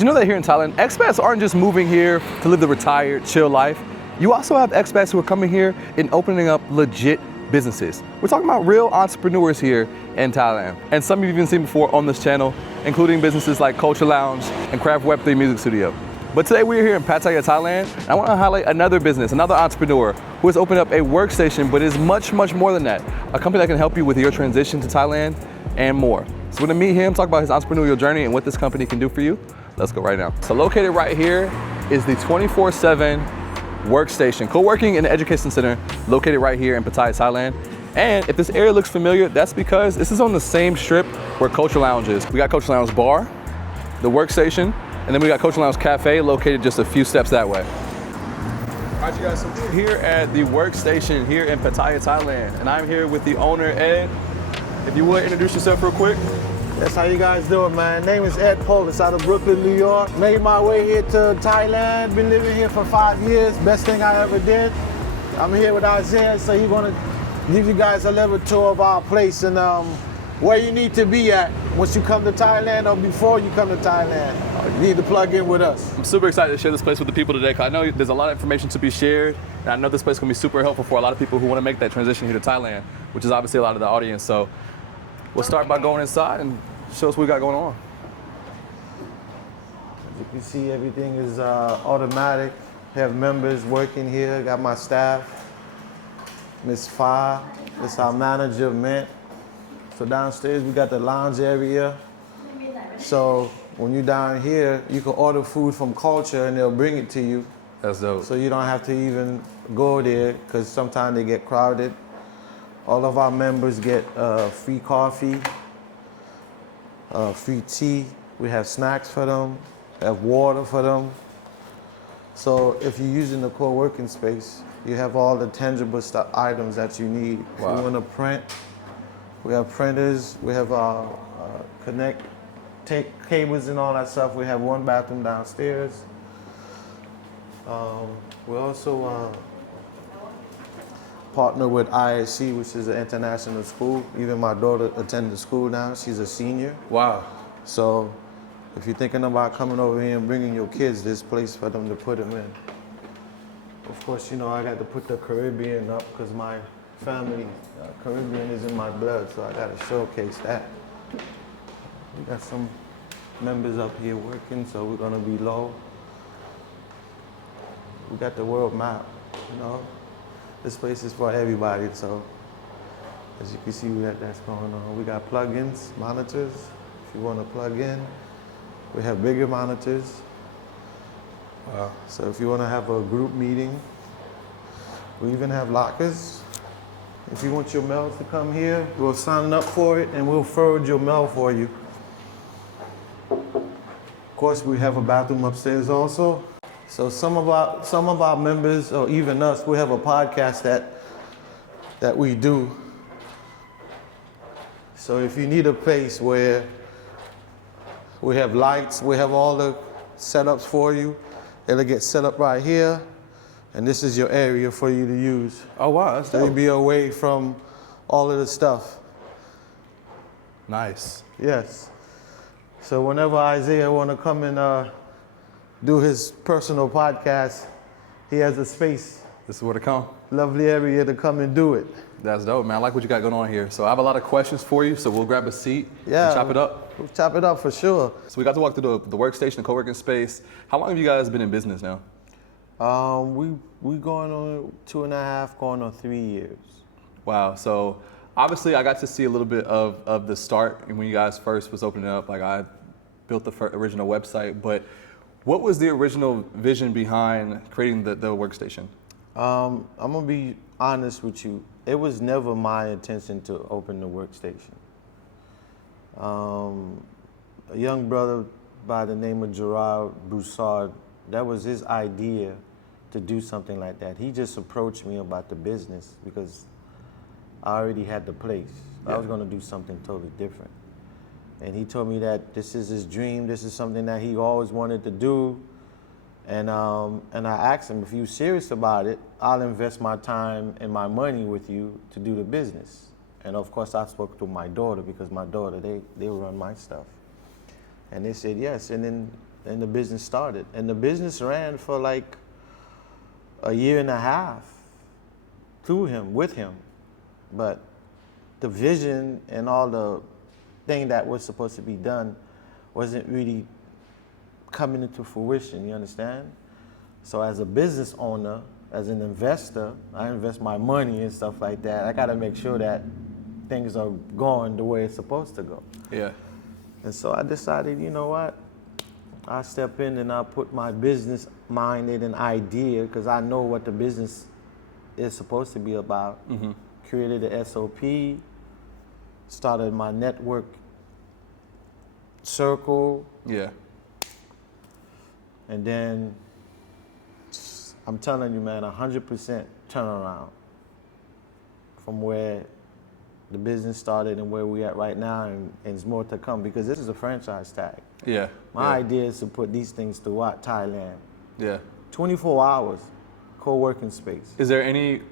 Did you know that here in Thailand, expats aren't just moving here to live the retired, chill life. You also have expats who are coming here and opening up legit businesses. We're talking about real entrepreneurs here in Thailand. And some you've even seen before on this channel, including businesses like Culture Lounge and Craft Web3 Music Studio. But today we're here in Pattaya, Thailand, and I want to highlight another business, another entrepreneur who has opened up a workstation, but is much, much more than that. A company that can help you with your transition to Thailand and more. So we're gonna meet him, talk about his entrepreneurial journey and what this company can do for you. Let's go right now. So located right here is the 24/7 Workstation, co-working and education center located right here in Pattaya, Thailand. And if this area looks familiar, that's because this is on the same strip where Culture Lounge is. We got Culture Lounge Bar, the Workstation, and then we got Culture Lounge Cafe located just a few steps that way. All right, you guys, so we're here at the Workstation here in Pattaya, Thailand. And I'm here with the owner, Ed. If you would, introduce yourself real quick. That's how you guys doing, man. Name is Ed Polis out of Brooklyn, New York. Made my way here to Thailand. Been living here for 5 years. Best thing I ever did. I'm here with Isaiah, so he's gonna give you guys a little tour of our place and where you need to be at once you come to Thailand or before you come to Thailand. You need to plug in with us. I'm super excited to share this place with the people today because I know there's a lot of information to be shared, and I know this place is gonna be super helpful for a lot of people who want to make that transition here to Thailand, which is obviously a lot of the audience. So we'll start by going inside and show us what we got going on. As you can see, everything is automatic. Have members working here. Got my staff. Miss Fa, this our manager, Mint. So downstairs we got the lounge area. So when you're down here, you can order food from Culture and they'll bring it to you. That's dope. So you don't have to even go there because sometimes they get crowded. All of our members get free coffee, free tea. We have snacks for them, have water for them. So if you're using the co-working space, you have all the tangible items that you need. Wow. If you want to print, we have printers. We have take cables and all that stuff. We have one bathroom downstairs. We also partner with ISC, which is an international school. Even my daughter attends the school now. She's a senior. Wow. So if you're thinking about coming over here and bringing your kids, this place for them to put them in. Of course, you know, I got to put the Caribbean up because my family, Caribbean is in my blood, so I got to showcase that. We got some members up here working, so we're going to be low. We got the world map, you know. This place is for everybody, so as you can see, that's going on. We got plugins, monitors, if you want to plug in. We have bigger monitors. Wow. So if you want to have a group meeting, we even have lockers. If you want your mail to come here, we'll sign up for it and we'll forward your mail for you. Of course, we have a bathroom upstairs also. So some of our members, or even us, we have a podcast that we do. So if you need a place where we have lights, we have all the setups for you, it'll get set up right here, and this is your area for you to use. Oh wow, that's dope. So you'll be away from all of the stuff. Nice. Yes. So whenever Isaiah want to come and do his personal podcast, he has a space. This is where to come. Lovely area to come and do it. That's dope, man. I like what you got going on here. So I have a lot of questions for you, so we'll grab a seat and chop it up. We'll chop it up for sure. So we got to walk through the workstation, the co-working space. How long have you guys been in business now? We going on 2.5, going on 3 years. Wow. So obviously I got to see a little bit of the start and when you guys first was opening up. Like I built the original website, but what was the original vision behind creating the workstation? I'm gonna be honest with you. It was never my intention to open the workstation. A young brother by the name of Gerard Broussard, that was his idea to do something like that. He just approached me about the business because I already had the place. I was gonna do something totally different. And he told me that this is his dream, this is something that he always wanted to do. And I asked him, if you're serious about it, I'll invest my time and my money with you to do the business. And of course I spoke to my daughter because my daughter, they run my stuff. And they said yes. And then and the business started. And the business ran for like a year and a half through him, with him. But the vision and all the thing that was supposed to be done wasn't really coming into fruition, you understand? So as a business owner, as an investor, I invest my money and stuff like that. I gotta make sure that things are going the way it's supposed to go. Yeah. And so I decided, you know what? I'll step in and I'll put my business mind in an idea, because I know what the business is supposed to be about. Mm-hmm. Created the SOP, started my network circle. Yeah. And then I'm telling you, man, 100% turnaround from where the business started and where we're at right now, and it's more to come, because this is a franchise tag. Yeah. My idea is to put these things throughout Thailand. Yeah. 24 hours, co-working space. Is there any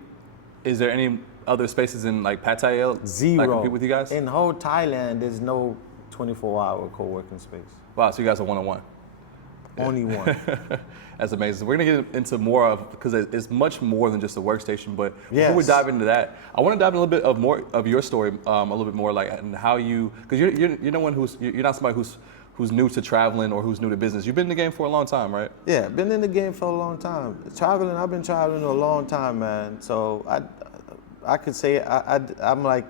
other spaces in like Pattaya? Zero. Like compete with you guys? In whole Thailand, there's no 24-hour co-working space. Wow, so you guys are one-on-one. Only one. That's amazing. We're gonna get into more of, because it's much more than just a workstation. But before we Yes. dive into that, I want to dive in a little bit of more of your story, a little bit more like and how you, because you're no one you're not somebody who's new to traveling or who's new to business. You've been in the game for a long time, right? Yeah, been in the game for a long time. Traveling, I've been traveling a long time, man. So I could say I'm like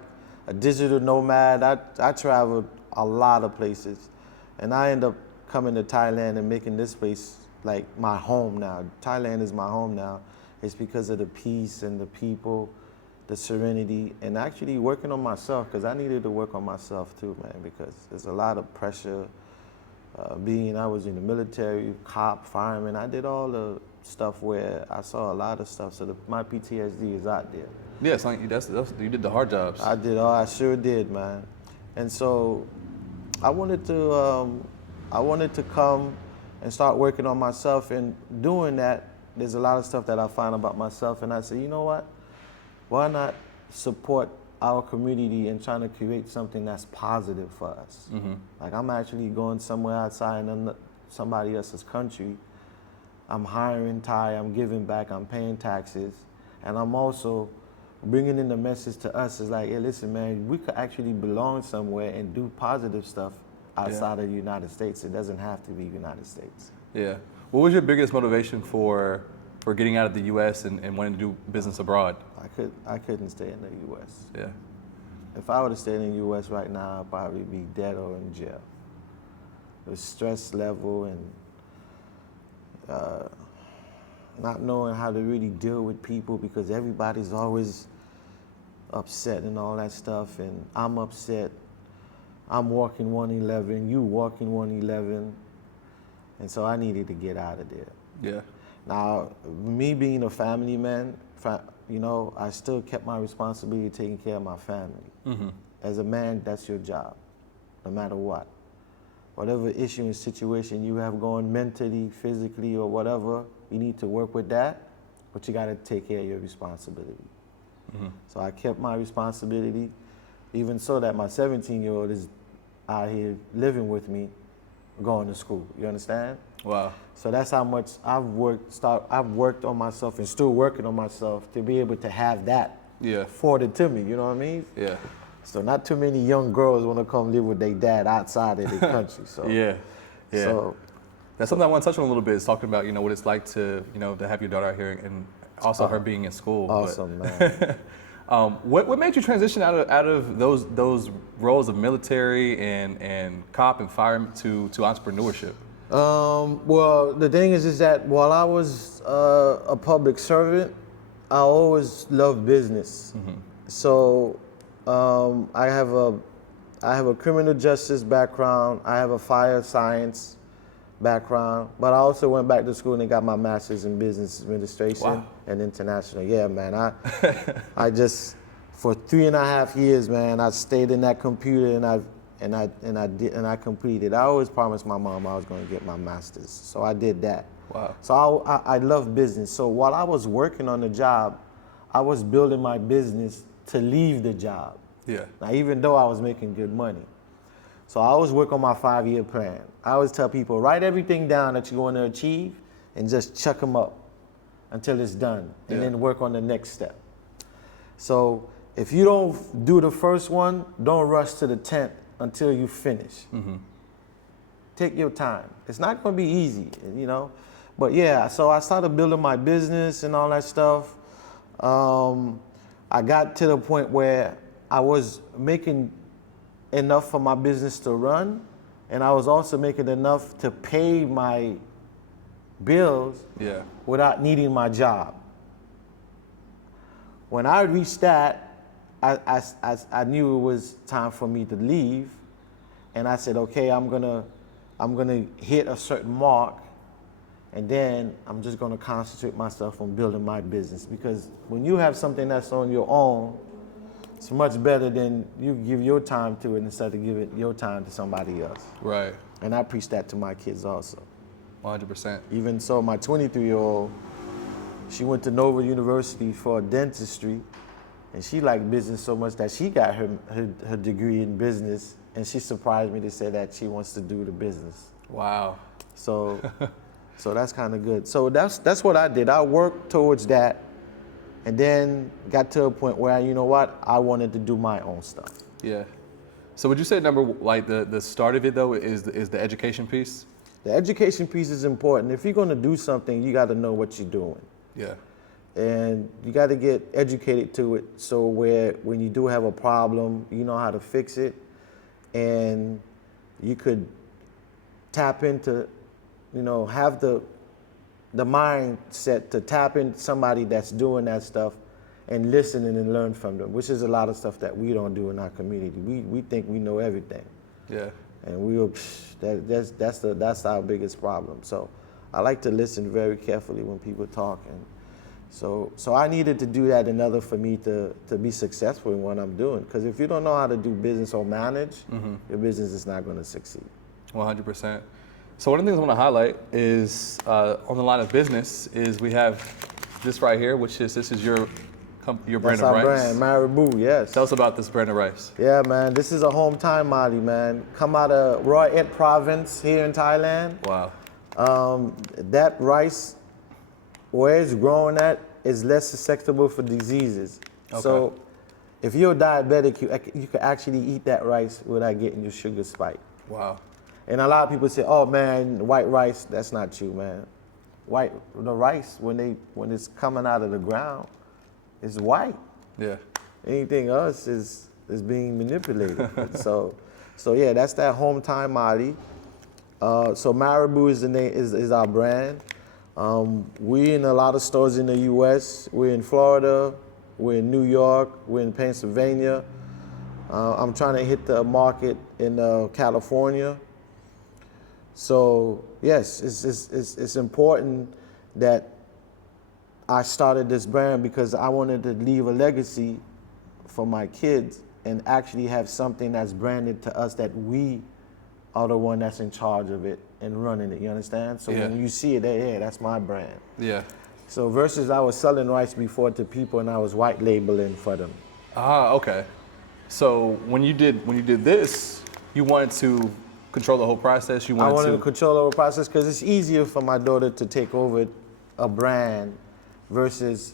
a digital nomad. I traveled a lot of places, and I end up coming to Thailand and making this place like my home now. Thailand is my home now. It's because of the peace and the people, the serenity, and actually working on myself, because I needed to work on myself too, man, because there's a lot of pressure. I was in the military, cop, fireman. I did all the stuff where I saw a lot of stuff. So my PTSD is out there. Yeah, it's like you did the hard jobs. I sure did, man. And so I wanted to come and start working on myself, and doing that, there's a lot of stuff that I find about myself, and I said, you know what? Why not support our community and trying to create something that's positive for us? Mm-hmm. Like, I'm actually going somewhere outside in somebody else's country. I'm hiring Thai, I'm giving back, I'm paying taxes, and I'm also bringing in the message to us is like, hey, listen, man, we could actually belong somewhere and do positive stuff outside of the United States. It doesn't have to be United States. Yeah. What was your biggest motivation for getting out of the U.S. and wanting to do business abroad? I couldn't stay in the U.S. Yeah. If I would have stayed in the U.S. right now, I'd probably be dead or in jail. The stress level and not knowing how to really deal with people, because everybody's always upset and all that stuff, and I'm upset. I'm walking 111, you walking 111, and so I needed to get out of there. Yeah. Now, me being a family man, I still kept my responsibility of taking care of my family. Mm-hmm. As a man, that's your job, no matter what. Whatever issue and situation you have going mentally, physically, or whatever, you need to work with that, but you gotta take care of your responsibility. Mm-hmm. So I kept my responsibility, even so that my 17-year-old is out here living with me, going to school. You understand? Wow. So that's how much I've worked on myself and still working on myself to be able to have that afforded to me. You know what I mean? Yeah. So not too many young girls want to come live with their dad outside of their country. So yeah. So that's something I want to touch on a little bit, is talking about, what it's like to, to have your daughter out here, and also her being in school. Awesome, man. What made you transition out of those roles of military and cop and fireman to entrepreneurship? Well, the thing is that while I was a public servant, I always loved business. Mm-hmm. So I have a criminal justice background. I have a fire science background, but I also went back to school and got my master's in business administration and international. Yeah, man. I just, for 3.5 years, man, I stayed in that computer and I completed. I always promised my mom I was going to get my master's, so I did that. Wow. So I love business. So while I was working on the job, I was building my business to leave the job. Yeah. Now, even though I was making good money. So I always work on my 5-year plan. I always tell people, write everything down that you're going to achieve and just chuck them up until it's done, and then work on the next step. So if you don't do the first one, don't rush to the 10th until you finish. Take your time. It's not going to be easy, you know. But yeah, so I started building my business and all that stuff. I got to the point where I was making enough for my business to run, and I was also making enough to pay my bills without needing my job. When I reached that, I knew it was time for me to leave, and I said, okay, I'm gonna hit a certain mark, and then I'm just gonna concentrate myself on building my business, because when you have something that's on your own, it's much better than you give your time to it instead of giving your time to somebody else. Right. And I preach that to my kids also. 100%. Even so, my 23-year-old, she went to Nova University for dentistry, and she liked business so much that she got her degree in business, and she surprised me to say that she wants to do the business. Wow. So that's kind of good. So that's what I did. I worked towards that, and then got to a point where, you know what, I wanted to do my own stuff. Yeah. So would you say the start of it though is the education piece? The education piece is important. If you're going to do something, you got to know what you're doing. Yeah. And you got to get educated to it, so where when you do have a problem, you know how to fix it, and you could tap into, you know, have the mindset to tap into somebody that's doing that stuff and listen and learn from them, which is a lot of stuff that we don't do in our community. We think we know everything. Yeah. And that's our biggest problem. So I like to listen very carefully when people talk, and so I needed to do that in order for me to be successful in what I'm doing. Because if you don't know how to do business or manage, your business is not going to succeed. 100%. So one of the things I want to highlight is on the line of business is we have this right here, which is your brand That's of our rice. brand, Maribou, yes. Tell us about this brand of rice. Yeah, man, this is a hometown Mali, man. Come out of Relocate province here in Thailand. Wow. That rice, where it's growing at, is less susceptible for diseases. Okay. So if you're diabetic, you can actually eat that rice without getting your sugar spike. Wow. And a lot of people say, oh man, white rice. That's not true, man. The rice, when it's coming out of the ground, is white. Yeah. Anything else is being manipulated. so yeah, that's that hometown Mali. So Maribou is the name, is our brand. We're in a lot of stores in the U.S. We're in Florida. We're in New York. We're in Pennsylvania. I'm trying to hit the market in California. So yes, it's important that I started this brand because I wanted to leave a legacy for my kids and actually have something that's branded to us, that we are the one that's in charge of it and running it. You understand? So when you see it, hey, that's my brand. Yeah. So versus I was selling rice before to people and I was white labeling for them. Ah, okay. So when you did this, you wanted to control the whole process. I wanted to control the whole process because it's easier for my daughter to take over a brand versus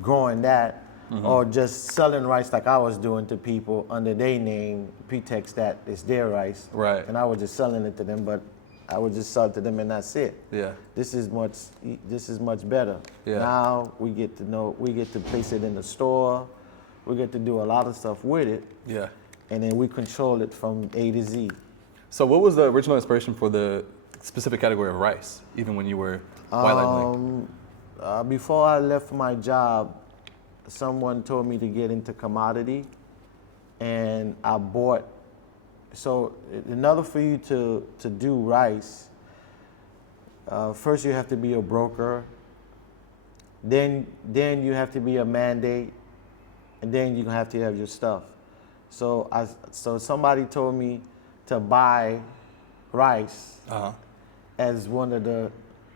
growing that or just selling rice like I was doing to people under their name, pretext that it's their rice. Right. And I was just selling it to them, but I would just sell it to them and that's it. Yeah. This is much better. Yeah. Now we get to place it in the store. We get to do a lot of stuff with it. Yeah. And then we control it from A to Z. So what was the original inspiration for the specific category of rice, even when you were white labeling? Before I left my job, someone told me to get into commodity, and I bought. So in order for you to do rice, first you have to be a broker, then you have to be a mandate, and then you have to have your stuff. So somebody told me to buy rice as one of the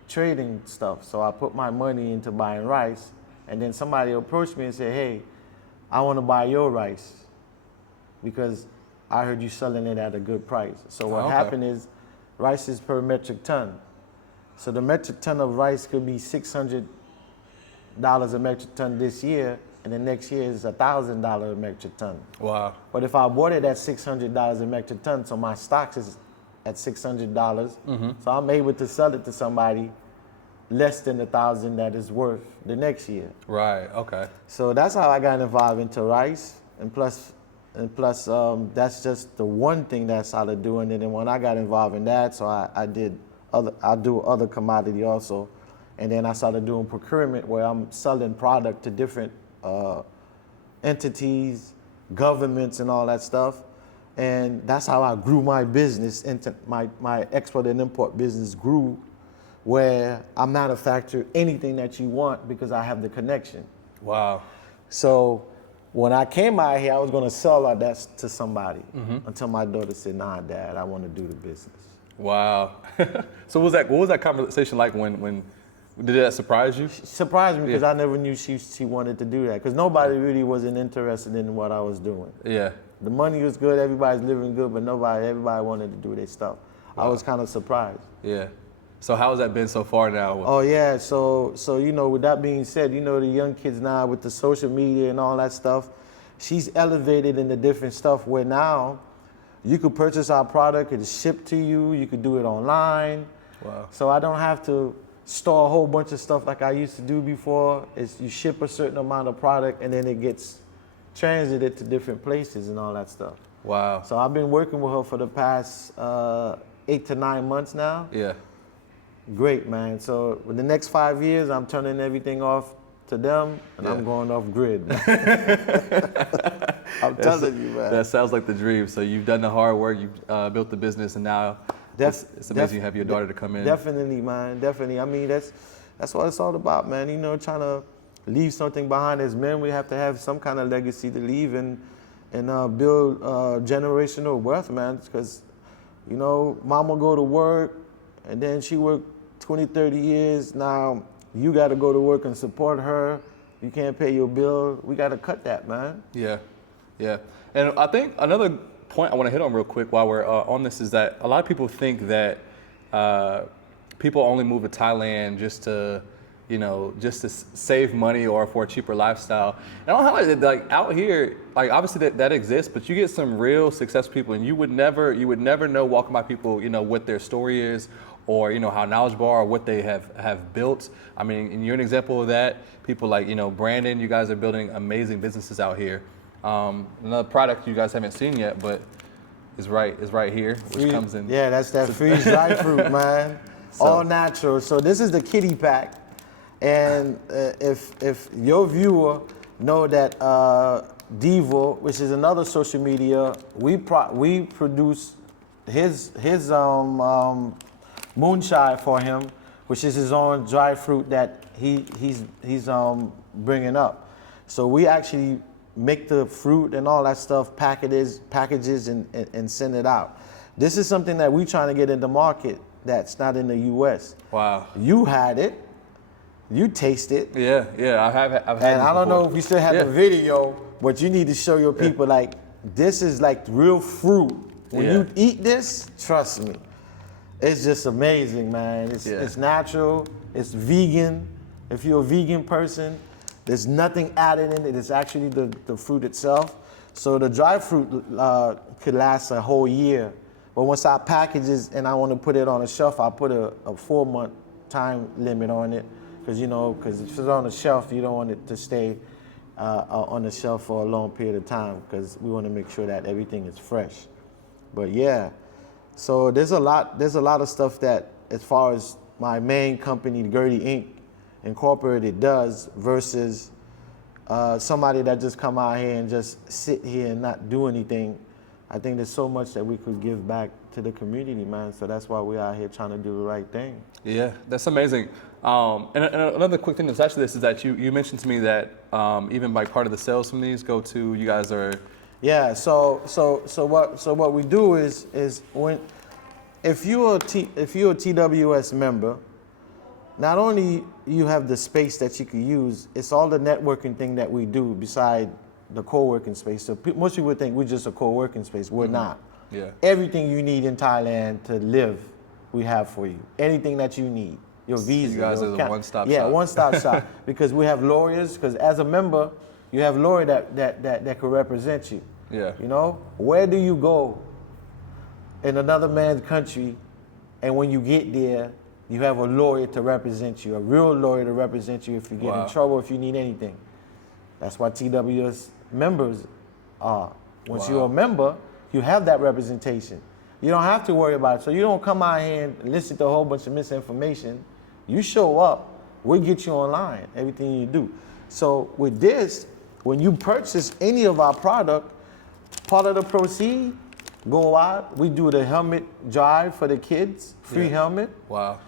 trading stuff. So I put my money into buying rice, and then somebody approached me and said, hey, I want to buy your rice because I heard you selling it at a good price. So what okay. happened is, rice is per metric ton. So the metric ton of rice could be $600 a metric ton this year, and the next year is $1,000 a metric ton. Wow. But if I bought it at $600 a metric ton, so my stocks is at $600, so I'm able to sell it to somebody less than $1,000 that is worth the next year. Right. Okay. So that's how I got involved into rice, and plus, that's just the one thing that I started doing it. And when I got involved in that, so I do other commodity also, and then I started doing procurement where I'm selling product to different entities, governments, and all that stuff. And that's how I grew my business. Into my export and import business grew, where I manufacture anything that you want because I have the connection. Wow. So when I came out here, I was gonna sell all that to somebody until my daughter said, "Nah, Dad, I want to do the business." Wow. So what was that conversation like when did that surprise you? Surprised me because I never knew she wanted to do that, because nobody really wasn't interested in what I was doing. Yeah. The money was good, everybody's living good, but everybody wanted to do their stuff. Wow. I was kind of surprised. Yeah. So how has that been so far now? Oh yeah, so with that being said, the young kids now with the social media and all that stuff, she's elevated into different stuff where now you could purchase our product, it's shipped to you, you could do it online. Wow. So I don't have to store a whole bunch of stuff like I used to do before. It's you ship a certain amount of product and then it gets transited to different places and all that stuff. Wow. So I've been working with her for the past 8 to 9 months now. Yeah. Great, man. So with the next 5 years, I'm turning everything off to them, and I'm going off grid. I'm telling you, man. That sounds like the dream. So you've done the hard work, you've built the business, and now it's amazing you have your daughter to come in. Definitely, man. Definitely. I mean, that's what it's all about, man. Trying to leave something behind. As men, we have to have some kind of legacy to leave and build generational wealth, man. Because, mama go to work, and then she work 20, 30 years. Now you got to go to work and support her. You can't pay your bill. We got to cut that, man. Yeah, yeah. And I think another point I want to hit on real quick while we're on this is that a lot of people think that people only move to Thailand just to save money or for a cheaper lifestyle. And I don't highlight that, like out here, like obviously that exists, but you get some real successful people, and you would never know walking by people, what their story is, or how knowledgeable are, or what they have built. I mean, and you're an example of that. People like Brandon, you guys are building amazing businesses out here. Another product you guys haven't seen yet, but is right here, which comes in. Yeah, that's that freeze dry fruit, man. So, all natural. So this is the kitty pack. And if your viewer know that Devo, which is another social media, we produce his moonshine for him, which is his own dry fruit that he's bringing up. So we actually make the fruit and all that stuff, packages and send it out. This is something that we're trying to get in the market that's not in the U.S. Wow. You had it. You taste it. Yeah, I've had and I don't know if we still have the video, but you need to show your people like this is like real fruit. When you eat this, trust me, it's just amazing, man. It's natural. It's vegan. If you're a vegan person, there's nothing added in it. It's actually the fruit itself. So the dry fruit could last a whole year. But once I package it and I want to put it on a shelf, I put a 4-month time limit on it. Because if it's on the shelf, you don't want it to stay on the shelf for a long period of time, because we want to make sure that everything is fresh. But yeah, so there's a lot of stuff that, as far as my main company, Gertie Inc. Incorporated, does versus somebody that just come out here and just sit here and not do anything. I think there's so much that we could give back to the community, man. So that's why we're out here trying to do the right thing. Yeah, that's amazing. And another quick thing that's actually this is that you mentioned to me that even like part of the sales from these go to you guys are. Yeah. So what we do is when if you're a TWS member, not only you have the space that you can use, it's all the networking thing that we do beside the co-working space. So most people think we're just a co-working space. We're not. Yeah. Everything you need in Thailand to live, we have for you. Anything that you need. Your visa. You guys your are the account. one-stop shop. Yeah, one-stop shop. Because we have lawyers, because as a member, you have lawyer that could represent you. Yeah. You know? Where do you go in another man's country, and when you get there, you have a lawyer to represent you, a real lawyer to represent you if you get in trouble, if you need anything. That's why TWS members are. Once you're a member, you have that representation. You don't have to worry about it. So you don't come out here and listen to a whole bunch of misinformation. You show up, we'll get you online, everything you do. So with this, when you purchase any of our product, part of the proceed go out. We do the helmet drive for the kids, free helmet. Wow.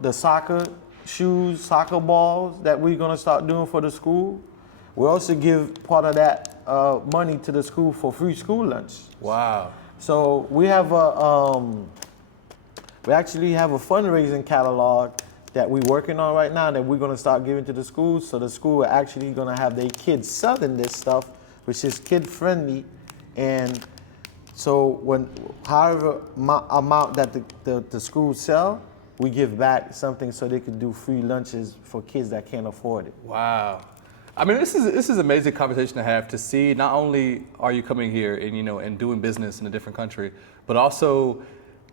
The soccer shoes, soccer balls that we're gonna start doing for the school. We also give part of that money to the school for free school lunch. Wow. So we have we actually have a fundraising catalog that we're working on right now that we're gonna start giving to the schools. So the school are actually gonna have their kids selling this stuff, which is kid friendly. And so however amount that the schools sell, we give back something so they can do free lunches for kids that can't afford it. Wow. I mean, this is an amazing conversation to have, to see not only are you coming here and, you know, and doing business in a different country, but also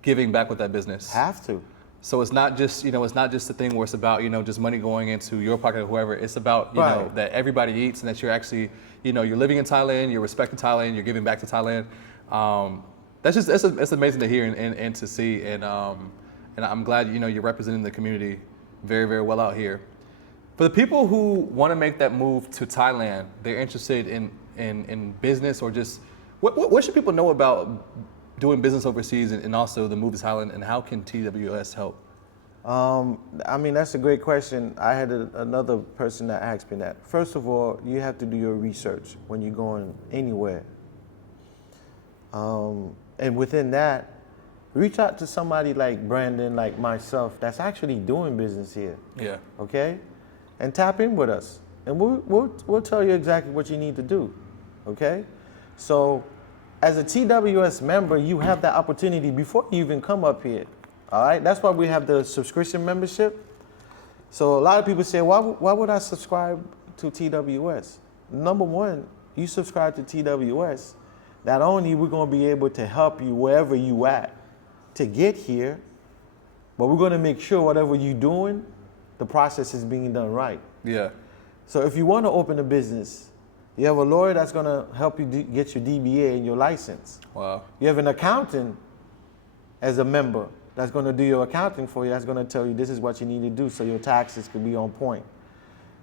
giving back with that business. Have to. So it's not just, you know, it's not just a thing where it's about, you know, just money going into your pocket or whoever. It's about, you know, that everybody eats and that you're actually, you know, you're living in Thailand, you're respecting Thailand, you're giving back to Thailand. That's just, it's amazing to hear and to see. And I'm glad, you know, you're representing the community very, very well out here. For the people who want to make that move to Thailand, they're interested in business, or just, what should people know about doing business overseas, and also the move to Thailand, and how can TWS help? I mean, that's a great question. I had another person that asked me that. First of all, you have to do your research when you're going anywhere. And within that, reach out to somebody like Brandon, like myself, that's actually doing business here. Yeah. Okay? And tap in with us. And we'll tell you exactly what you need to do. Okay? So, as a TWS member, you have that opportunity before you even come up here. All right? That's why we have the subscription membership. So a lot of people say, why would I subscribe to TWS? Number one, you subscribe to TWS, not only we're going to be able to help you wherever you at to get here, but we're going to make sure whatever you're doing, the process is being done right. Yeah. So if you want to open a business, you have a lawyer that's going to help you get your DBA and your license. Wow. You have an accountant as a member that's going to do your accounting for you, that's going to tell you this is what you need to do so your taxes can be on point.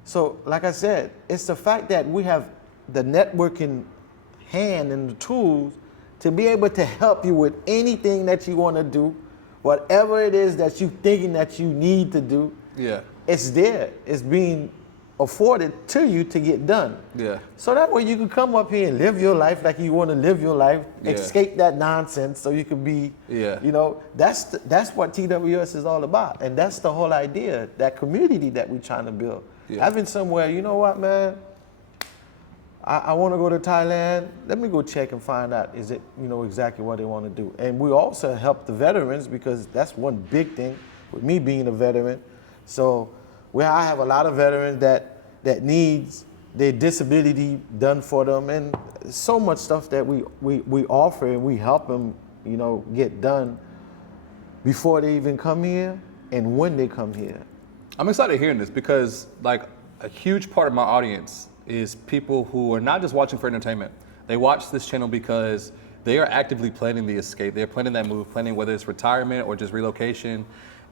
So like I said, it's the fact that we have the networking hand and the tools to be able to help you with anything that you want to do, whatever it is that you're thinking that you need to do. Yeah. It's there. It's being afforded to you to get done. Yeah. So that way you can come up here and live your life like you want to live your life, Yeah. escape that nonsense so you can be, Yeah. you know, that's what TWS is all about. And that's the whole idea, that community that we're trying to build. Yeah. Having somewhere, you know what, man, I want to go to Thailand. Let me go check and find out, is it, you know, exactly what they want to do. And we also help the veterans, because that's one big thing with me being a veteran. So I have a lot of veterans that needs their disability done for them, and so much stuff that we offer and we help them, you know, get done before they even come here and when they come here. I'm excited hearing this, because like a huge part of my audience is people who are not just watching for entertainment. They watch this channel because they are actively planning the escape. They're planning that move, planning whether it's retirement or just relocation.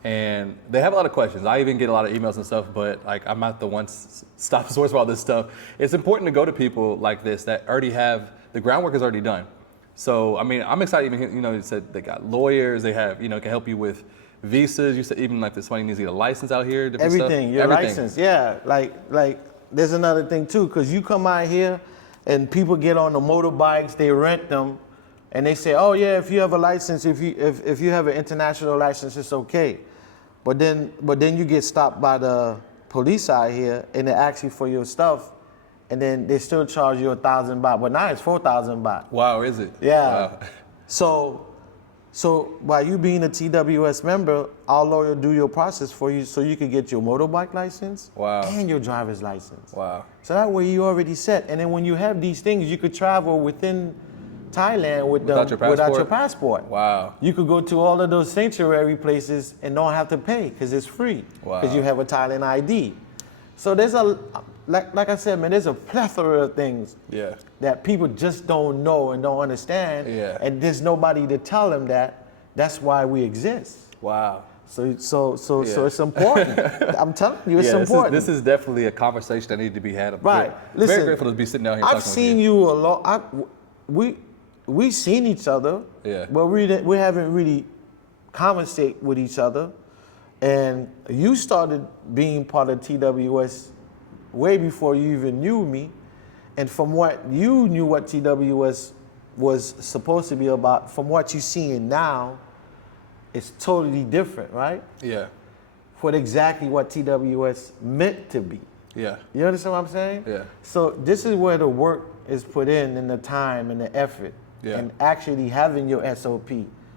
And they have a lot of questions. I even get a lot of emails and stuff, but like I'm not the one-stop source for all this stuff. It's important to go to people like this that already have, the groundwork is already done. So, I mean, I'm excited even, you know, you said they got lawyers, they have, you know, can help you with visas. You said even like this somebody needs to get a license out here. Everything, your license, yeah. Like there's another thing too, because you come out here and people get on the motorbikes, they rent them, and they say, oh yeah, if you have a license, if you have an international license, it's okay. But then you get stopped by the police out here and they ask you for your stuff, and then they still charge you 1,000 baht, but now it's 4,000 baht. Wow, is it? Yeah. Wow. So by you being a TWS member, our lawyer do your process for you so you can get your motorbike license Wow. and your driver's license. Wow. So that way you already set. And then when you have these things, you could travel within Thailand without your passport. Wow. You could go to all of those sanctuary places and don't have to pay because it's free. Wow. Because you have a Thailand ID. So there's like I said, man, there's a plethora of things that people just don't know and don't understand. Yeah. And there's nobody to tell them that. That's why we exist. Wow. So it's important. I'm telling you, it's important. This is definitely a conversation that needs to be had. I'm right. very, Listen, very grateful to be sitting down here talking I've seen with you. you a lot. We seen each other. Yeah. But we haven't really conversate with each other. And you started being part of TWS way before you even knew me. And from what you knew what TWS was supposed to be about, from what you're seeing now, it's totally different, right? Yeah. For exactly what TWS meant to be. Yeah. You understand what I'm saying? Yeah. So this is where the work is put in and the time and the effort. Yeah. And actually having your SOP.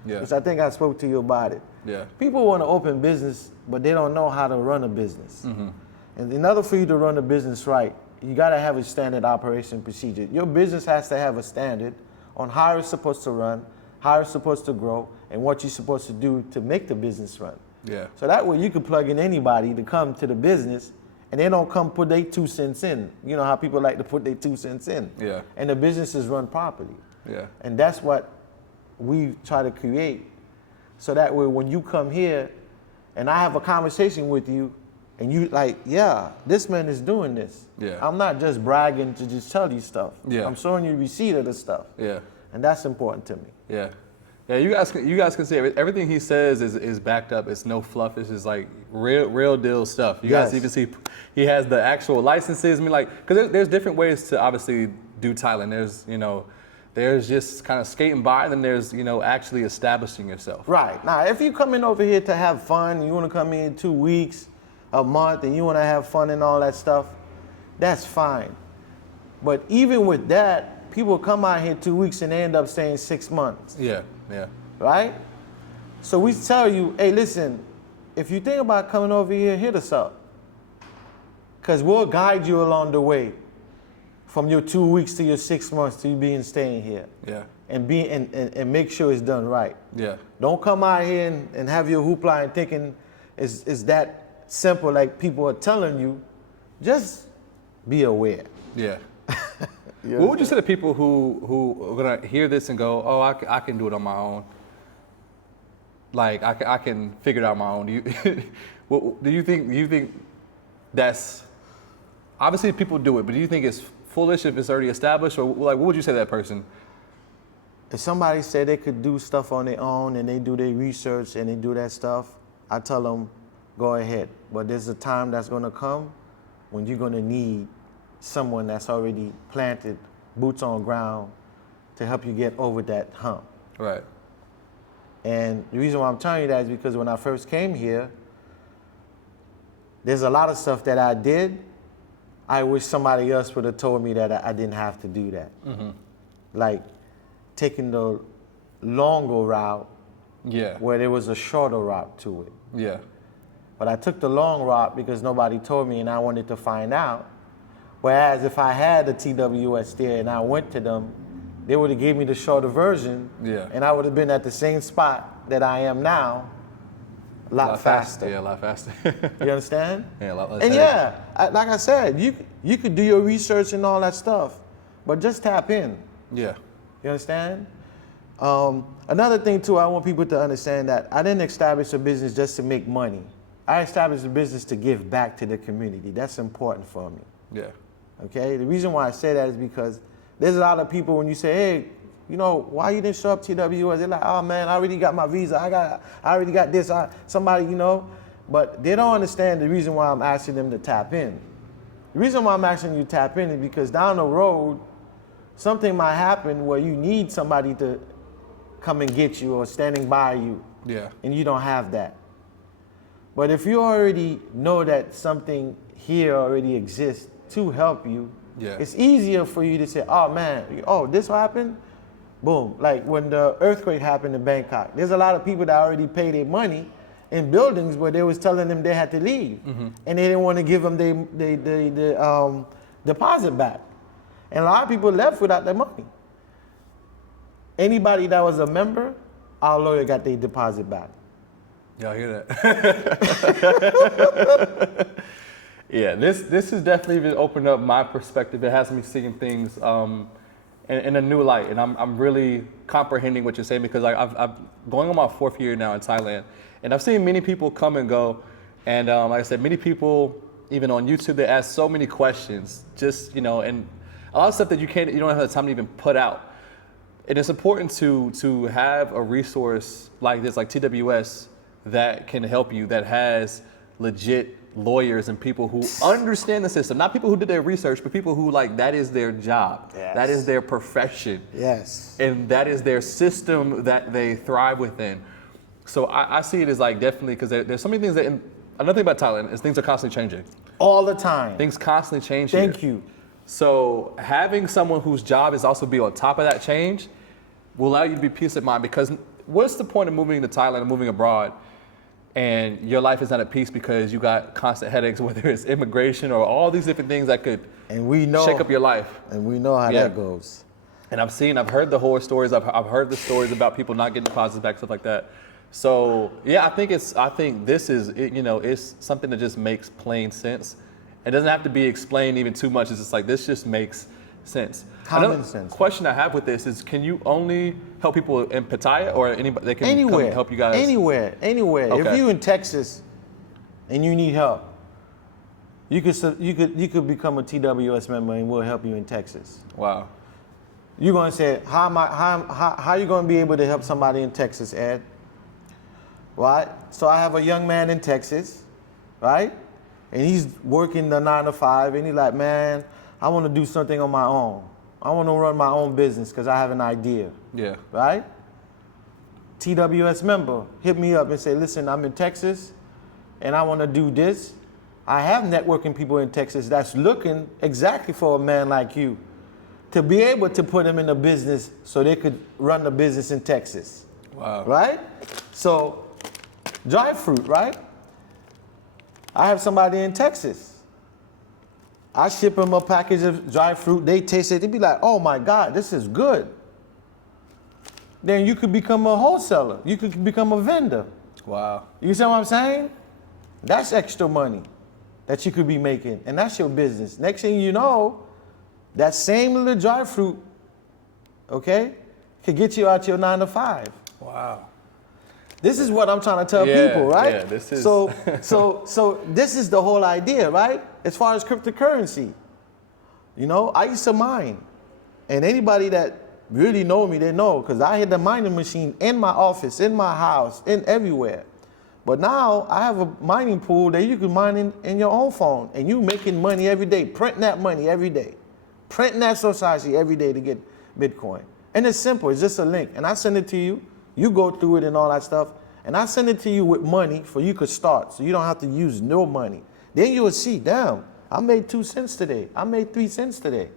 Yeah. Which I think I spoke to you about it. Yeah. People want to open business, but they don't know how to run a business. Mm-hmm. And in order for you to run a business right, you got to have a standard operation procedure. Your business has to have a standard on how it's supposed to run, how it's supposed to grow, and what you're supposed to do to make the business run. Yeah. So that way you can plug in anybody to come to the business and they don't come put their 2 cents in. You know how people like to put their 2 cents in. Yeah. And the business is run properly. Yeah. And that's what we try to create. So that way when you come here and I have a conversation with you and you like, yeah, this man is doing this. Yeah. I'm not just bragging to just tell you stuff. Yeah. I'm showing you receipt of the stuff. Yeah. And that's important to me. Yeah. Yeah, you guys can see everything he says is backed up. It's no fluff. It's just like real deal stuff. You guys even see he has the actual licenses. I mean, like, because there's different ways to obviously do Thailand. There's just kind of skating by, and then there's actually establishing yourself. Right. Now, if you come in over here to have fun, you want to come in 2 weeks, a month, and you want to have fun and all that stuff, that's fine. But even with that, people come out here 2 weeks and they end up staying 6 months. Yeah. Yeah. Right? So we tell you, hey, listen, if you think about coming over here, hit us up. Because we'll guide you along the way from your 2 weeks to your 6 months to you being staying here. Yeah. And make sure it's done right. Yeah. Don't come out here and have your hoopla and thinking it's that simple like people are telling you. Just be aware. Yeah. What would you say to people who are gonna hear this and go, "Oh, I can do it on my own. Like I can figure it out on my own." Do you think that's obviously people do it, but do you think it's foolish if it's already established, or like what would you say to that person? If somebody said they could do stuff on their own and they do their research and they do that stuff, I tell them, go ahead. But there's a time that's gonna come when you're gonna need someone that's already planted, boots on ground, to help you get over that hump. Right. And the reason why I'm telling you that is because when I first came here, there's a lot of stuff that I did. I wish somebody else would have told me that I didn't have to do that. Mm-hmm. Like taking the longer route where there was a shorter route to it. Yeah. But I took the long route because nobody told me and I wanted to find out. Whereas if I had a TWS there and I went to them, they would have gave me the shorter version, and I would have been at the same spot that I am now, a lot faster. Yeah, a lot faster. You understand? Yeah, a lot less. And like I said, you could do your research and all that stuff, but just tap in. Yeah. You understand? Another thing too, I want people to understand that I didn't establish a business just to make money. I established a business to give back to the community. That's important for me. Yeah. Okay? The reason why I say that is because there's a lot of people when you say, hey, why you didn't show up TWS? They're like, oh man, I already got my visa. I already got this. Somebody, but they don't understand the reason why I'm asking them to tap in. The reason why I'm asking you to tap in is because down the road, something might happen where you need somebody to come and get you or standing by you. Yeah. And you don't have that. But if you already know that something here already exists to help you, Yeah. It's easier for you to say, oh man, oh, this happened? Boom. Like when the earthquake happened in Bangkok, there's a lot of people that already paid their money in buildings where they was telling them they had to leave. And they didn't want to give them the deposit back. And a lot of people left without their money. Anybody that was a member, our lawyer got their deposit back. Y'all hear that? Yeah, this has definitely been opened up my perspective. It has me seeing things in a new light, and I'm really comprehending what you're saying, because I'm going on my 4th year now in Thailand, and I've seen many people come and go, and like I said, many people even on YouTube, they ask so many questions, just and a lot of stuff that you don't have the time to even put out. And it's important to have a resource like this, like TWS, that can help you, that has legit lawyers and people who understand the system, not people who did their research, but people who that is their job. Yes. That is their profession. Yes. And that is their system that they thrive within. So I see it as definitely, because there's so many things another thing about Thailand is things are constantly changing. All the time. Things constantly change Thank here. you. So having someone whose job is also be on top of that change will allow you to be peace of mind, because what's the point of moving to Thailand and moving abroad and your life is not at peace because you got constant headaches, whether it's immigration or all these different things that could shake up your life. And we know how that goes. And I've heard the horror stories. I've heard the stories about people not getting deposits back, stuff like that. So yeah, I think this is it's something that just makes plain sense. It doesn't have to be explained even too much. It's just this just makes sense. Common sense. Question I have with this is, can you only help people in Pattaya, or anybody they can Anywhere. come help you guys? Anywhere. Okay. If you're in Texas and you need help, you could become a TWS member and we'll help you in Texas. Wow. You're gonna say, how are you gonna be able to help somebody in Texas, Ed? Right? So I have a young man in Texas, right? And he's working the 9 to 5, and he's like, man, I want to do something on my own. I want to run my own business because I have an idea. Yeah. Right? TWS member hit me up and say, listen, I'm in Texas and I want to do this. I have networking people in Texas that's looking exactly for a man like you to be able to put them in a business so they could run the business in Texas. Wow. Right? So, dry fruit, right? I have somebody in Texas. I ship them a package of dry fruit. They taste it. They be like, oh my God, this is good. Then you could become a wholesaler. You could become a vendor. Wow. You see what I'm saying? That's extra money that you could be making. And that's your business. Next thing you know, that same little dry fruit, okay, could get you out your 9 to 5. Wow. This is what I'm trying to tell people, right? Yeah, this is. So this is the whole idea, right? As far as cryptocurrency, I used to mine, and anybody that really know me, they know, because I had the mining machine in my office, in my house, in everywhere. But now I have a mining pool that you can mine in your own phone, and you making money every day, printing that money every day, printing that society every day to get Bitcoin. And it's simple, it's just a link, and I send it to you. You go through it and all that stuff, and I send it to you with money for you could start, so you don't have to use no money. Then you will see, damn, I made 2 cents today. I made 3 cents today.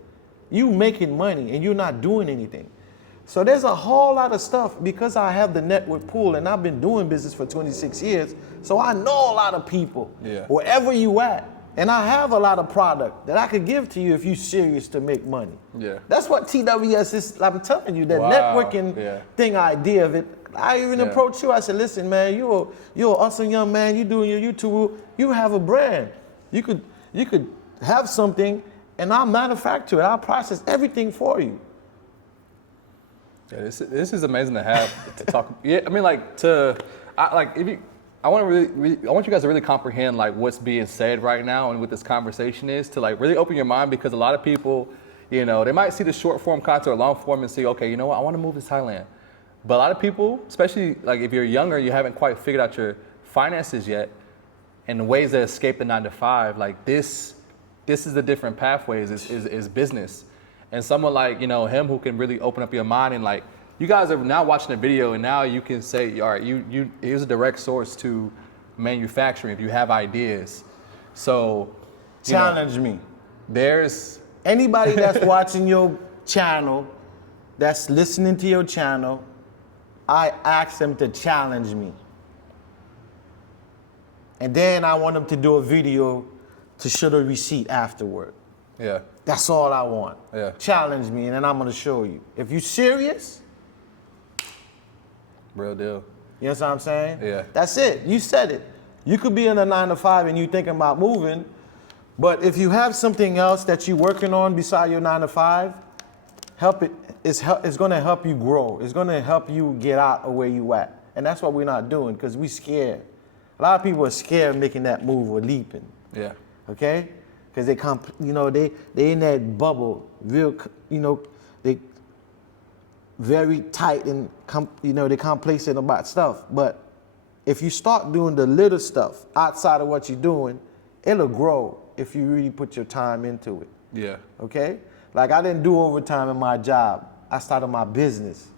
You making money and you're not doing anything. So there's a whole lot of stuff because I have the network pool and I've been doing business for 26 years. So I know a lot of people, wherever you at. And I have a lot of product that I could give to you if you're serious to make money. Yeah. That's what TWS is. I'm telling you, that networking thing idea of it. I even approached you. I said, listen, man, you're an awesome young man. You doing your YouTube. You have a brand. You could have something, and I'll manufacture it. I'll process everything for you. Yeah, this is amazing to have to talk. Yeah, I mean, I want you guys to really comprehend what's being said right now and what this conversation is, to really open your mind, because a lot of people, they might see the short form content or long form and see, okay, you know what, I want to move to Thailand. But a lot of people, especially if you're younger, you haven't quite figured out your finances yet and ways to escape the 9 to 5. This is the different pathways is business. And someone like, him who can really open up your mind, and you guys are now watching a video and now you can say, all right, here's a direct source to manufacturing if you have ideas. So challenge me. There's Anybody that's watching your channel, that's listening to your channel, I ask them to challenge me. And then I want them to do a video to show the receipt afterward. Yeah. That's all I want. Yeah. Challenge me, and then I'm gonna show you. If you're serious, Real deal. you know what I'm saying? Yeah. That's it. You said it. You could be in a 9 to 5 and you thinking about moving, but if you have something else that you're working on beside your 9 to 5, it's gonna help you grow. It's gonna help you get out of where you at. And that's what we're not doing, because we scared. A lot of people are scared of making that move or leaping. Yeah. Okay? Because they in that bubble, real, they very tight and they complacent about stuff. But if you start doing the little stuff outside of what you're doing, it'll grow if you really put your time into it. Yeah. Okay? Like, I didn't do overtime in my job. I started my business,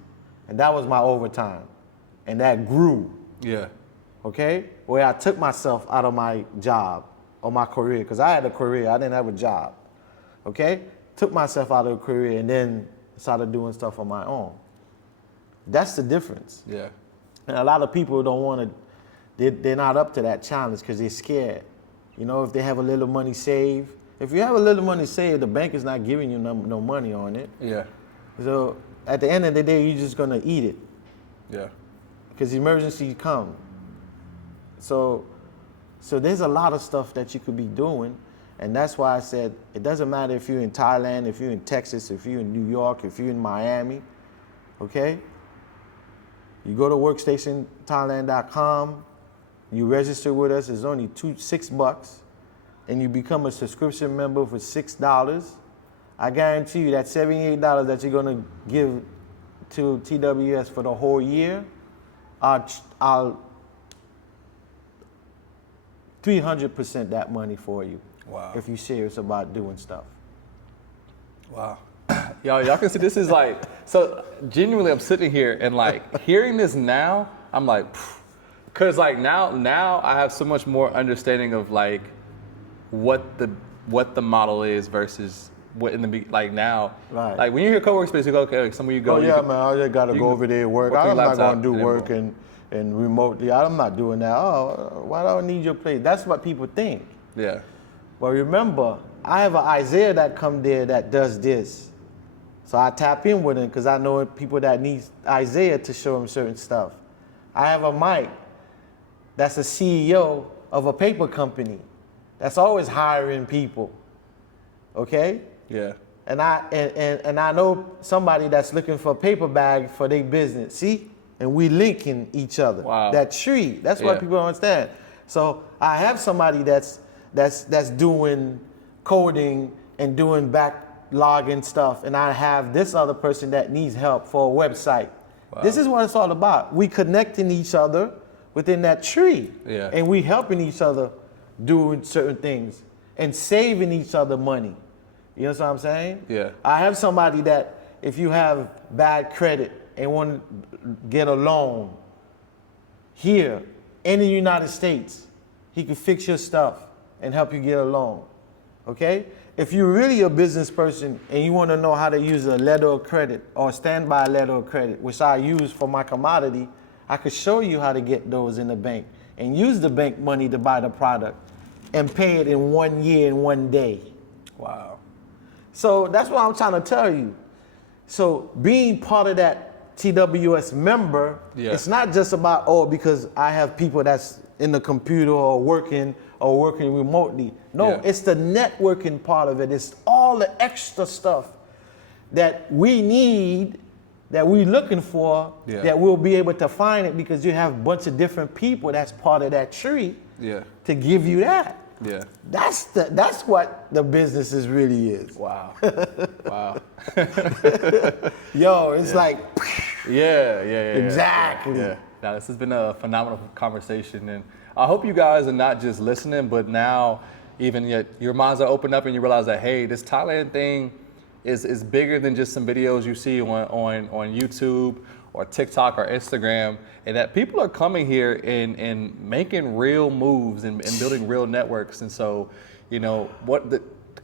and that was my overtime, and that grew. Yeah. Okay? Where I took myself out of my job or my career, because I had a career, I didn't have a job. Okay? Took myself out of a career and then started doing stuff on my own. That's the difference. Yeah. And a lot of people don't want to, they're not up to that challenge because they're scared. If they have a little money saved, if you have a little money saved, the bank is not giving you no money on it. Yeah. So at the end of the day, you're just gonna eat it. Yeah. Because emergencies come. So there's a lot of stuff that you could be doing, and that's why I said it doesn't matter if you're in Thailand, if you're in Texas, if you're in New York, if you're in Miami, okay? You go to workstationthailand.com, you register with us, it's only $6, and you become a subscription member for $6. I guarantee you that $78 that you're gonna give to TWS for the whole year, I'll 300% that money for you. Wow. If you're serious about doing stuff. Wow. Y'all can see this is like, so genuinely I'm sitting here and like hearing this now, I'm like, cause like now I have so much more understanding of like what the model is versus what in the, like now, Right. Like when you hear co-work space, you go, okay, somewhere you go. Man, I just gotta go over there and work. I'm not gonna do work and remotely. I'm not doing that. Oh, why do I need your place? That's what people think. Yeah. But remember, I have an Isaiah that come there that does this. So I tap in with him because I know people that need Isaiah to show them certain stuff. I have a Mike that's a CEO of a paper company that's always hiring people. Okay? Yeah. And I know somebody that's looking for a paper bag for their business. See? And we linking each other. Wow. That tree. That's what people don't understand. So I have somebody that's doing coding and doing backlogging stuff, and I have this other person that needs help for a website. Wow. This is what it's all about. We connecting each other within that tree. Yeah. And we helping each other doing certain things and saving each other money. You know what I'm saying? Yeah. I have somebody that if you have bad credit and want to get a loan here in the United States, he can fix your stuff and help you get a loan. Okay? If you're really a business person and you want to know how to use a letter of credit or standby letter of credit, which I use for my commodity, I could show you how to get those in the bank and use the bank money to buy the product and pay it in 1 year and 1 day. Wow. So that's what I'm trying to tell you. So being part of that TWS member, it's not just about, because I have people that's in the computer or working remotely. No, it's the networking part of it. It's all the extra stuff that we need, that we're looking for, that we'll be able to find it because you have a bunch of different people that's part of that tree to give you that. Yeah. That's what the businesses really is. Wow. Wow. Yo, it's like. Yeah. Exactly. Yeah. Now, this has been a phenomenal conversation, and I hope you guys are not just listening, but now even your minds are opened up and you realize that, hey, this Thailand thing is bigger than just some videos you see on YouTube or TikTok or Instagram, and that people are coming here and making real moves and building real networks. And so,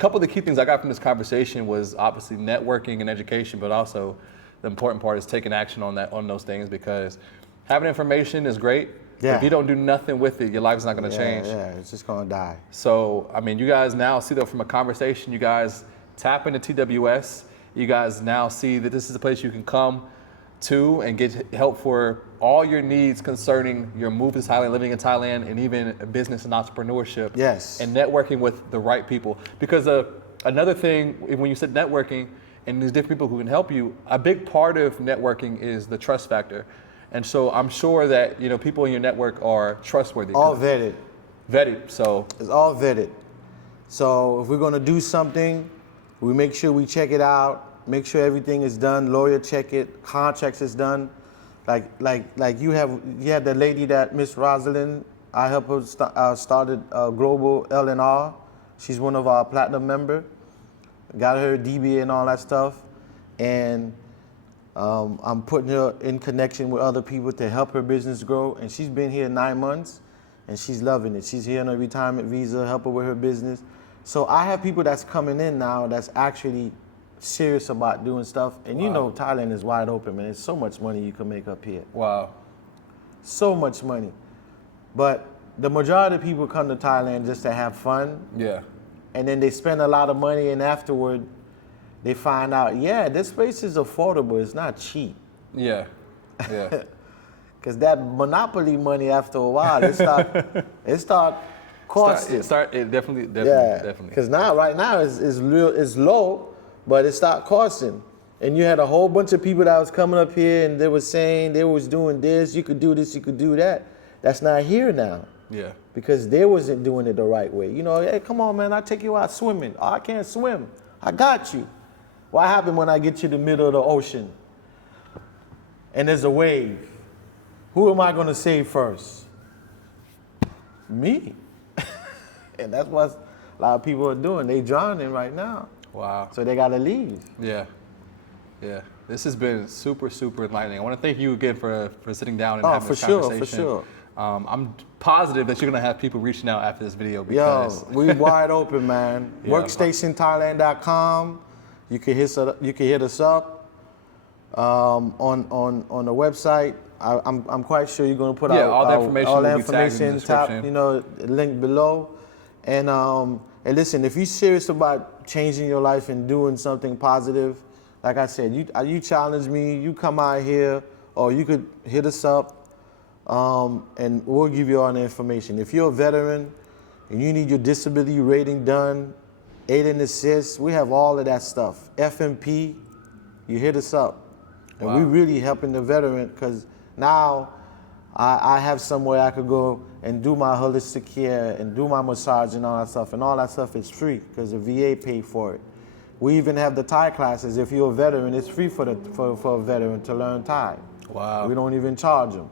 couple of the key things I got from this conversation was obviously networking and education, but also the important part is taking action on those things, because having information is great. Yeah. If you don't do nothing with it, your life's not going to change. Yeah, it's just going to die. So, I mean, you guys now see that from a conversation, you guys tap into TWS. You guys now see that this is a place you can come to and get help for all your needs concerning your move to Thailand, living in Thailand, and even business and entrepreneurship. Yes. And networking with the right people. Because another thing, when you said networking, and there's different people who can help you, a big part of networking is the trust factor. And so I'm sure that people in your network are trustworthy. All vetted. Vetted, so. It's all vetted. So if we're gonna do something, we make sure we check it out, make sure everything is done, lawyer check it, contracts is done. Like you had the lady that Miss Rosalind, I helped her started Global L&R. She's one of our platinum member. Got her DBA and all that stuff. And I'm putting her in connection with other people to help her business grow. And she's been here 9 months and she's loving it. She's here on a retirement visa, help her with her business. So I have people that's coming in now that's actually serious about doing stuff. And Wow. Thailand is wide open, man. There's so much money you can make up here. Wow. So much money. But the majority of people come to Thailand just to have fun. Yeah. And then they spend a lot of money, and afterward, they find out, this place is affordable. It's not cheap. Yeah. Yeah. Because that monopoly money, after a while, it start costing. It definitely. Because right now it's low, but it start costing. And you had a whole bunch of people that was coming up here, and they were saying they was doing this, you could do this, you could do that. That's not here now. Yeah. Because they wasn't doing it the right way. Hey, come on, man, I'll take you out swimming. Oh, I can't swim. I got you. What happened when I get you to the middle of the ocean and there's a wave? Who am I going to save first? Me. And that's what a lot of people are doing. They drowning right now. Wow. So they got to leave. Yeah. Yeah. This has been super, super enlightening. I want to thank you again for sitting down and having this conversation. For sure. I'm positive that you're going to have people reaching out after this video because... we wide open, man. Yeah. Workstationthailand.com. You can hit us up on the website. I'm quite sure you're going to put out all the information. All the will be tagged in the information, description. link below. And listen, if you're serious about changing your life and doing something positive, like I said, you challenge me, you come out here, or you could hit us up, and we'll give you all the information. If you're a veteran and you need your disability rating done, aid and assist, we have all of that stuff. FMP, you hit us up. And Wow. we really helping the veteran, because now I have somewhere I could go and do my holistic care and do my massage and all that stuff. And all that stuff is free because the VA paid for it. We even have the Thai classes. If you're a veteran, it's free for a veteran to learn Thai. Wow. We don't even charge them,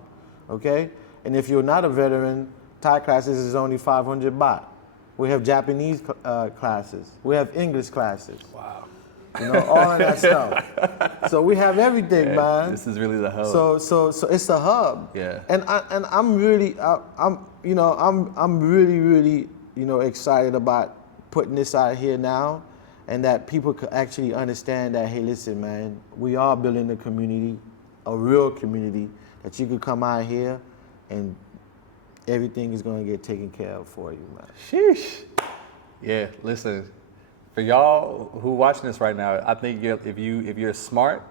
okay? And if you're not a veteran, Thai classes is only 500 baht. We have Japanese classes. We have English classes. Wow. All of that stuff. So we have everything, man. This is really the hub. So it's the hub. Yeah. And I'm really really excited about putting this out here now, and that people could actually understand that, hey, listen, man, we are building a community, a real community, that you could come out here and everything is going to get taken care of for you, man. Sheesh. Yeah, listen. For y'all who watching this right now, I think if you're smart,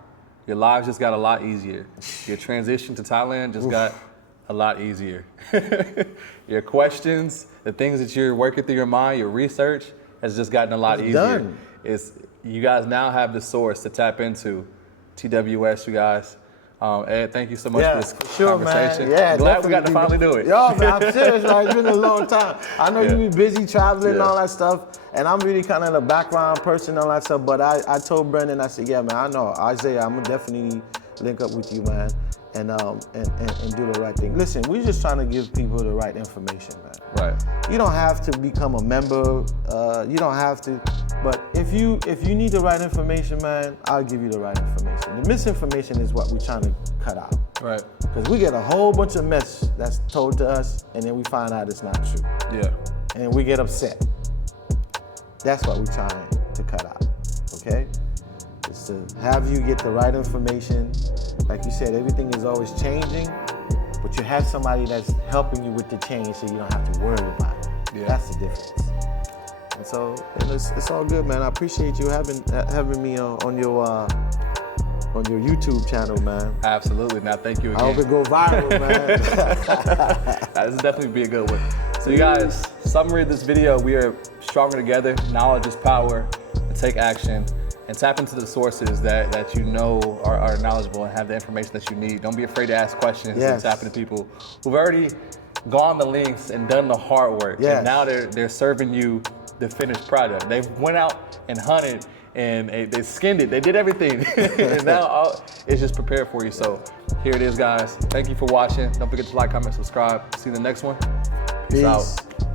your lives just got a lot easier. Your transition to Thailand just got a lot easier. Your questions, the things that you're working through your mind, your research has just gotten a lot easier. Done. You guys now have the source to tap into. TWS, you guys. Ed, thank you so much for this conversation. Man. Yeah, glad we got to finally do it. Yo, man, I'm serious. It's been a long time. I know you be busy traveling and all that stuff, and I'm really kind of the background person and all that stuff. But I told Brendan, I said, yeah, man, I know Isaiah. I'm gonna definitely link up with you, man, and do the right thing. Listen, we're just trying to give people the right information, man. Right. You don't have to become a member. You don't have to. But if you need the right information, man, I'll give you the right information. The misinformation is what we're trying to cut out. Right. Because we get a whole bunch of mess that's told to us, and then we find out it's not true. Yeah. And we get upset. That's what we're trying to cut out, okay? Is to have you get the right information. Like you said, everything is always changing, but you have somebody that's helping you with the change so you don't have to worry about it. Yeah. That's the difference. And so it's all good, man. I appreciate you having me on your YouTube channel, man. Absolutely. Now, thank you again. I hope it go viral, man. This will definitely be a good one. So you guys, summary of this video, we are stronger together. Knowledge is power. Take action and tap into the sources that you know are knowledgeable and have the information that you need. Don't be afraid to ask questions and tap into people who've already gone the links and done the hard work. Yes. And now they're serving you the finished product. They went out and hunted and they skinned it. They did everything. And now it's just prepared for you. So here it is, guys. Thank you for watching. Don't forget to like, comment, subscribe. See you in the next one. Peace out.